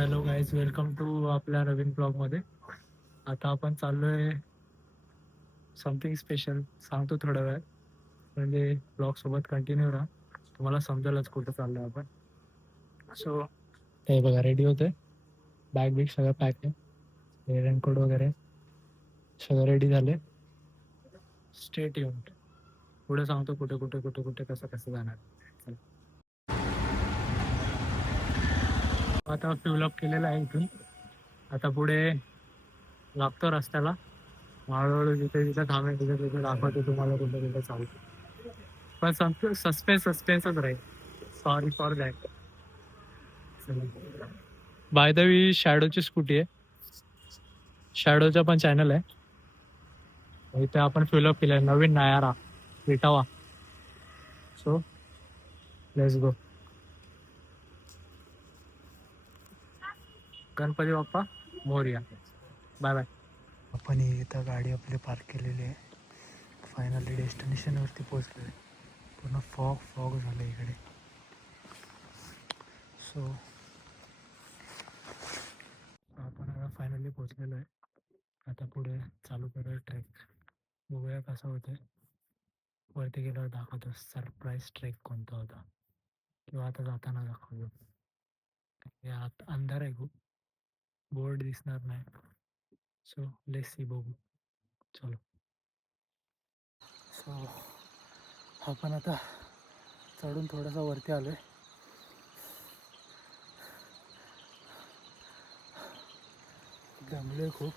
Hello guys, welcome to आपल्या नवीन ब्लॉगमध्ये. आता आपण चाललोय समथिंग स्पेशल, सांगतो थोड्या वेळात. म्हणजे ब्लॉग सोबत कंटिन्यू राहा, तुम्हाला समजेलच कुठं चाललोय आपण. सो ते बघा रेडी होते, बॅग बिग सगळं पॅक आहे, रेनकोट वगैरे सगळं रेडी झाले. स्टेट येऊन पुढे सांगतो कुठे कुठे कुठे कुठे कसं कसं जाणार. चला. आता फ्युलअप केलेलं आहे इथून. आता पुढे लागतो रस्त्याला, हळूहळू जिथे जिथे थांबेल तिथे तिथे दाखवतो तुम्हाला कुठे कुठे चालतो. पण सस्पेन्सच राहील. Sorry for that. By the way शॅडोची स्कूटी आहे, शॅडोचा पण चॅनल आहे. इथे आपण फिलअप केलंय नवीन Nayara Vitawa. So let's go. Ganpati Bappa मोरया. Bye bye. आपण इथं गाडी आपली पार्क केलेली आहे. फायनली डेस्टिनेशनवरती पोहोचलो आहे. पूर्ण फॉग फॉग झालं इकडे. सो आपण आता फायनली पोहोचलेलो आहे. आता पुढे चालू करूया ट्रेक. बघूया कसं होतं. वरती गेल्यावर दाखवतो सरप्राईज ट्रेक कोणता होता, किंवा आता जाताना दाखवतो. आत अंधार आहे खूप, बोर्ड दिसणार नाही. सो लेट्स सी, बघू. चलो. सो आपण आता चढून थोडासा वरती आलोय. दमलोय खूप.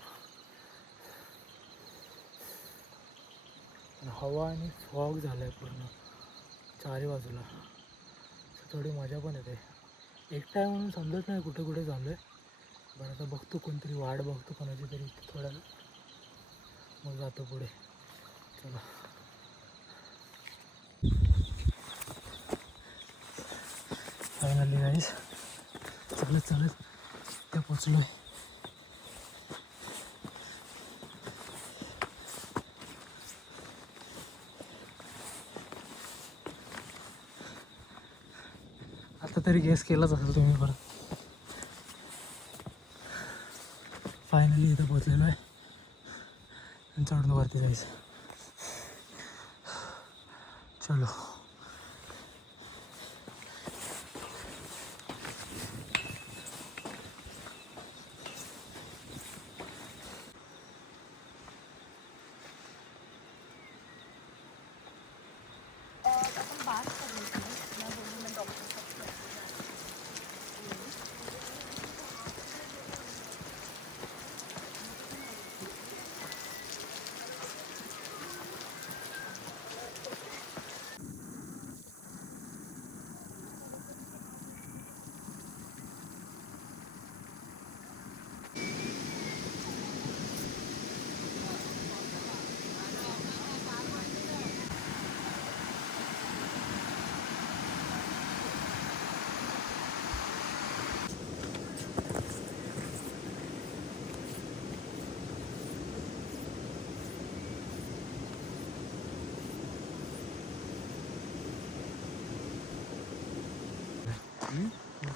हवा आणि फॉग झालाय पूर्ण चारी बाजूला. थोडी मजा पण येते. एकटा आहे म्हणून समजत नाही कुठे कुठे चाललोय. बरं आता बघतो, कोणतरी वाट बघतो कोणाची तरी थोड्या, मग जातो पुढे. चला. फायनली गाईस चालत चालत त्या पोचलोय. आता तरी गेस केलाच असेल तुम्ही परत. फायनली इथं पोचलेलो आहे आणि चढून वरती जायचं. चलो.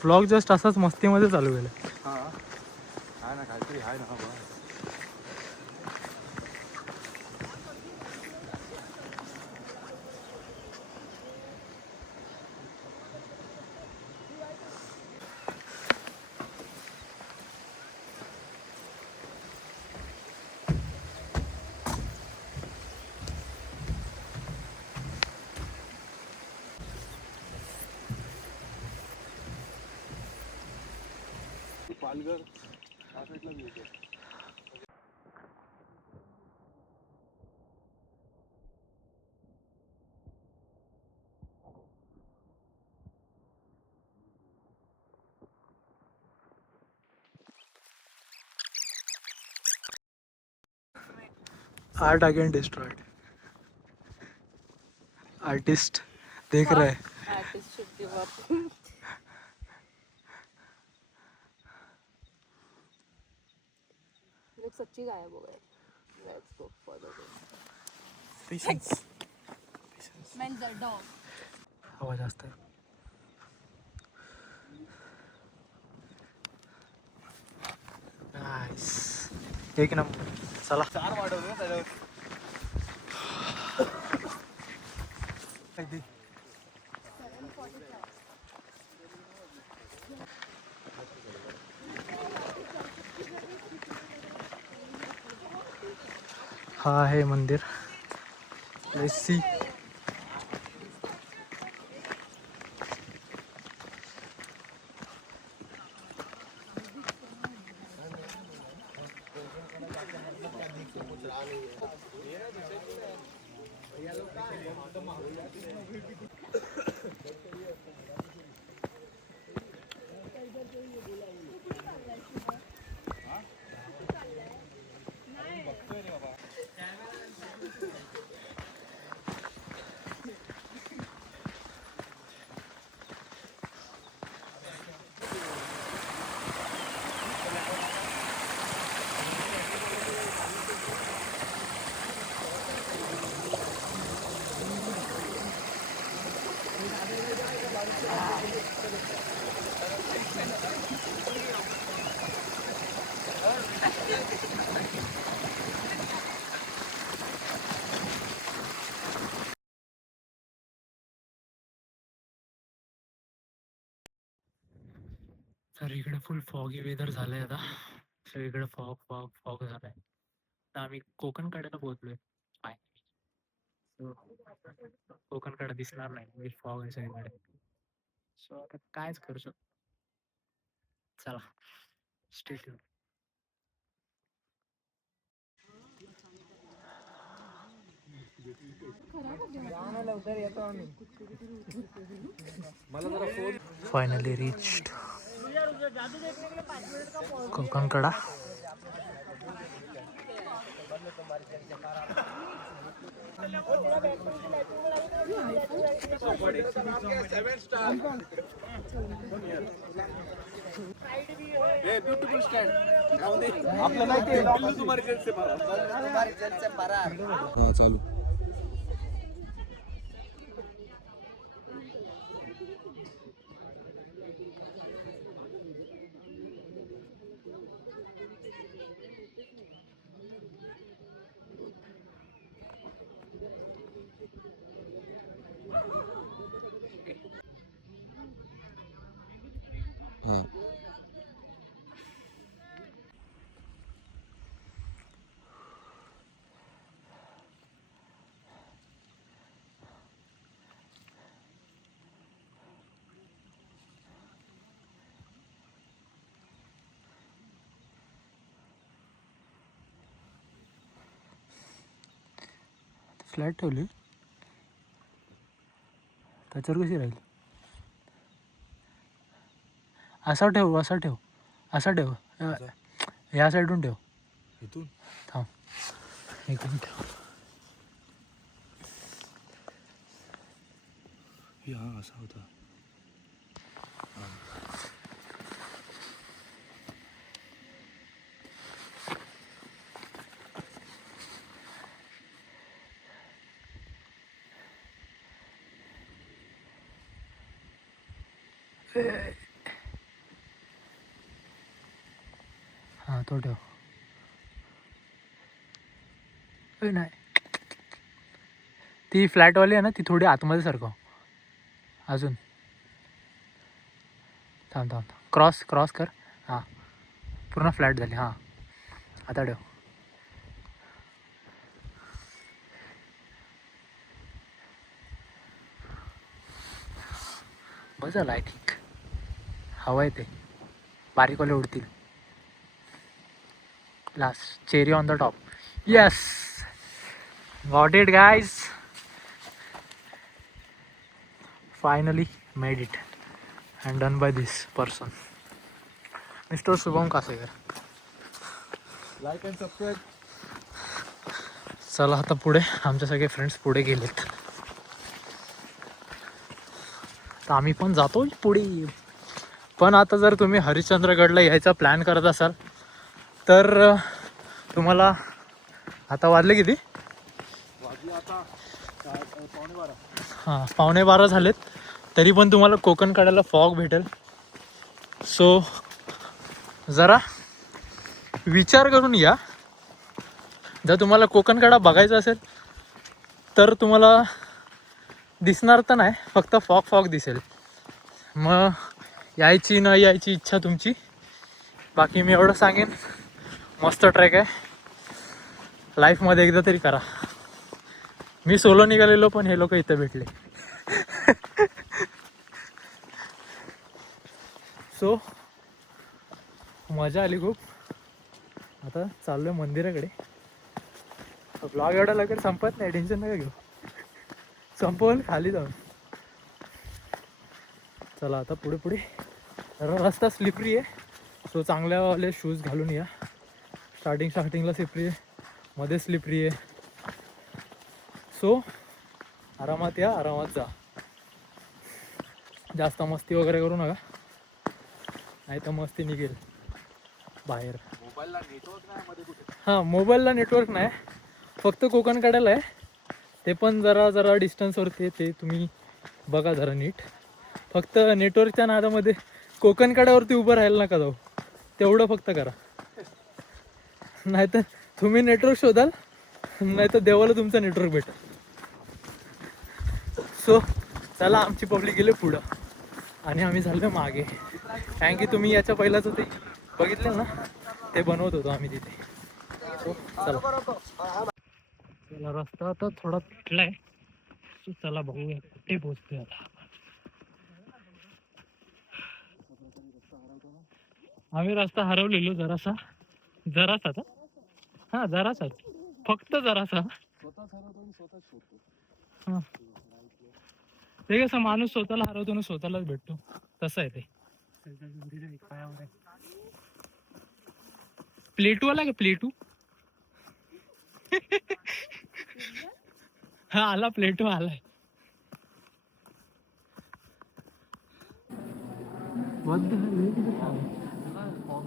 व्लॉग जस्ट असाच मस्तीमध्ये चालू केलं. हां ना, काहीतरी आहे ना. पालघर हा साईडला बी होते. Art again destroyed. आर्टिस्ट देख रहा है. Artist should give up. लोग सच्ची गायब हो गए. Let's go further. Patience. Men's a dog. हवा जास्त आहे. एक नंबर. चला 4 वाढवलं त्याला. हा आहे मंदिर. Let's see. तर इकडे फुल फॉगी वेदर झालंय आता. सगळीकडे फॉग फॉग फॉग झालाय. तर आम्ही कोकण कड्याला पोहोचलोय. काय कोकण कडा दिसणार नाही, फॉग आहे सगळीकडे. सो आता कायच करू शकतो. चला stay tuned. Finally reached Konkan Kada. Beautiful stand. आपलं नाही ते बिल्लू मार्केट से परार. हा चालू. हा. फ्लॅट ठेवली त्याच्यावर कशी राहील. असा ठेव, असा ठेव, असा ठेव. या साईडून ठेव. इथून थांब इकडून ठेव. हा असा होता. हां तो ठेव. नाही ती फ्लॅटवाली आहे ना, ती थोडी आतमध्ये सरकव अजून. थांब थांब क्रॉस क्रॉस कर. हां पूर्ण फ्लॅट झाली. हां आता ठेव. बस झालं आय थिंक. हवं आहे ते बारीकवाले उडतील. Last cherry on the top. Yes got it guys. Finally made it and done by this person mister Shubham Kasekar. Like and subscribe. चला आता पुढे. आमचे सगळे फ्रेंड्स पुढे गेलेत, तर आम्ही पण जातो पुढे. पण आता जर तुम्ही हरिश्चंद्रगडला यायचा प्लॅन करत असाल तर तुम्हाला आता वाजले किती? आता 11:15. हां 11:15 झालेत. तरी पण तुम्हाला कोकण कड्याला फॉग भेटेल. सो जरा विचार करून या. जर तुम्हाला कोकणकडा बघायचा असेल तर तुम्हाला दिसणार तर नाही, फक्त फॉग फॉग दिसेल. मग यायची न यायची इच्छा तुमची. बाकी मी एवढं सांगेन, मस्त ट्रेक आहे, लाईफमध्ये एकदा तरी करा. मी सोलो निघालेलो पण हे लोक इथे भेटले. सो मजा आली खूप. आता चाललोय मंदिराकडे. ब्लॉग एवढा लवकर संपत नाही, टेन्शन नका घेऊ, संपवून खाली जाऊन. चला आता पुढे पुढे. रस्ता स्लिपरी आहे, सो चांगल्यावाले शूज घालून या. स्टार्टिंगला स्लिपरी आहे, मध्ये स्लिपरी आहे. सो आरामात या, आरामात जा. जास्त मस्ती वगैरे करू नका, नाही तर मस्ती निघेल बाहेर. मोबाईलला नेटवर्क नाही मध्ये कुठे. हां, मोबाईलला नेटवर्क नाही, फक्त कोकण कड्याला आहे. ते पण जरा डिस्टन्सवरती, ते तुम्ही बघा जरा नीट. फक्त नेटवर्कच्या नादामध्ये कोकण कड्यावरती उभं राहायला नका जाऊ, तेवढं फक्त करा. नाहीतर तुम्ही नेटवर्क शोधाल, नाहीतर देवाला तुमचं नेटवर्क भेटेल. सो चला, आमची पब्लिक गेले पुढं आणि आम्ही झालो मागे. कारण की तुम्ही याच्या पहिल्याचं ते बघितलं ना, ते बनवत होतो आम्ही तिथे. सो चला रस्ता आता थोडा तुटलाय. सो चला बघूया कुठे पोहोचतोय आता. आम्ही रस्ता हरवलेलो जरासा का. हां, जरासा, फक्त जरासा. हां, ते कसं माणूस स्वतःला हरवतो ना स्वतःलाच भेटतो, तसं आहे ते. प्लेटू आला का, प्लेटू? हा आला, प्लेटू आलाय.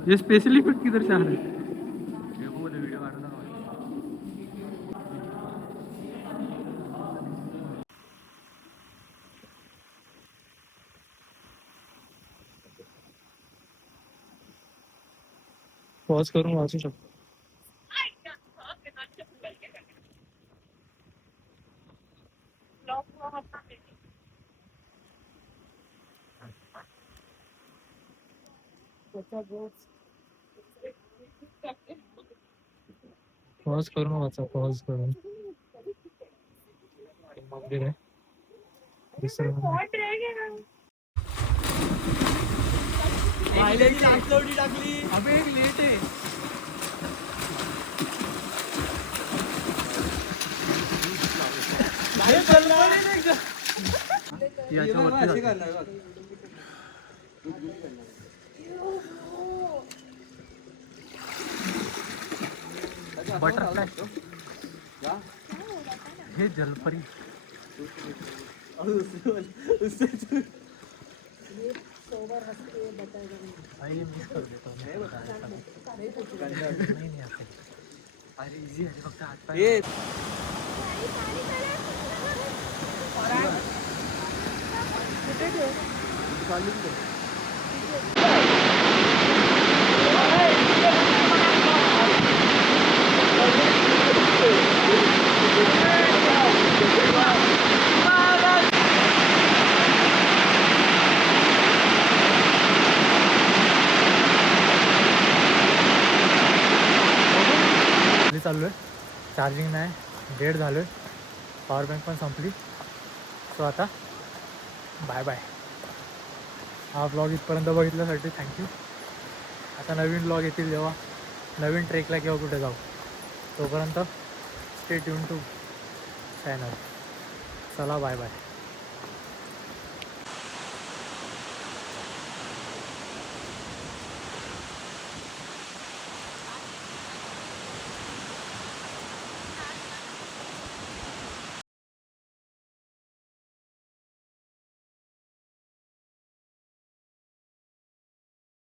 ये स्पेशल इफेक्ट किधर से आ रहा है? पॉज करून वाचू शकतो. पॉज करून वाचा, पॉज करून. मंदिर आहे दुसरं. टाकली. अबे एक लेट आहे. बटरफ्लाय, हे जलपरी. मिस कर देतो. अरे इझी आहे, फक्त हात चाललो आहे. चार्जिंग नाही, डेड झालो आहे. पॉवर बँक पण संपली. सो आता बाय बाय. हा ब्लॉग इथपर्यंत बघितल्यासाठी थँक्यू. आता नवीन ब्लॉग येतील जेव्हा नवीन ट्रेकला किंवा कुठे जाऊ, तोपर्यंत स्टे ट्यून टू चॅनल. चला बाय बाय.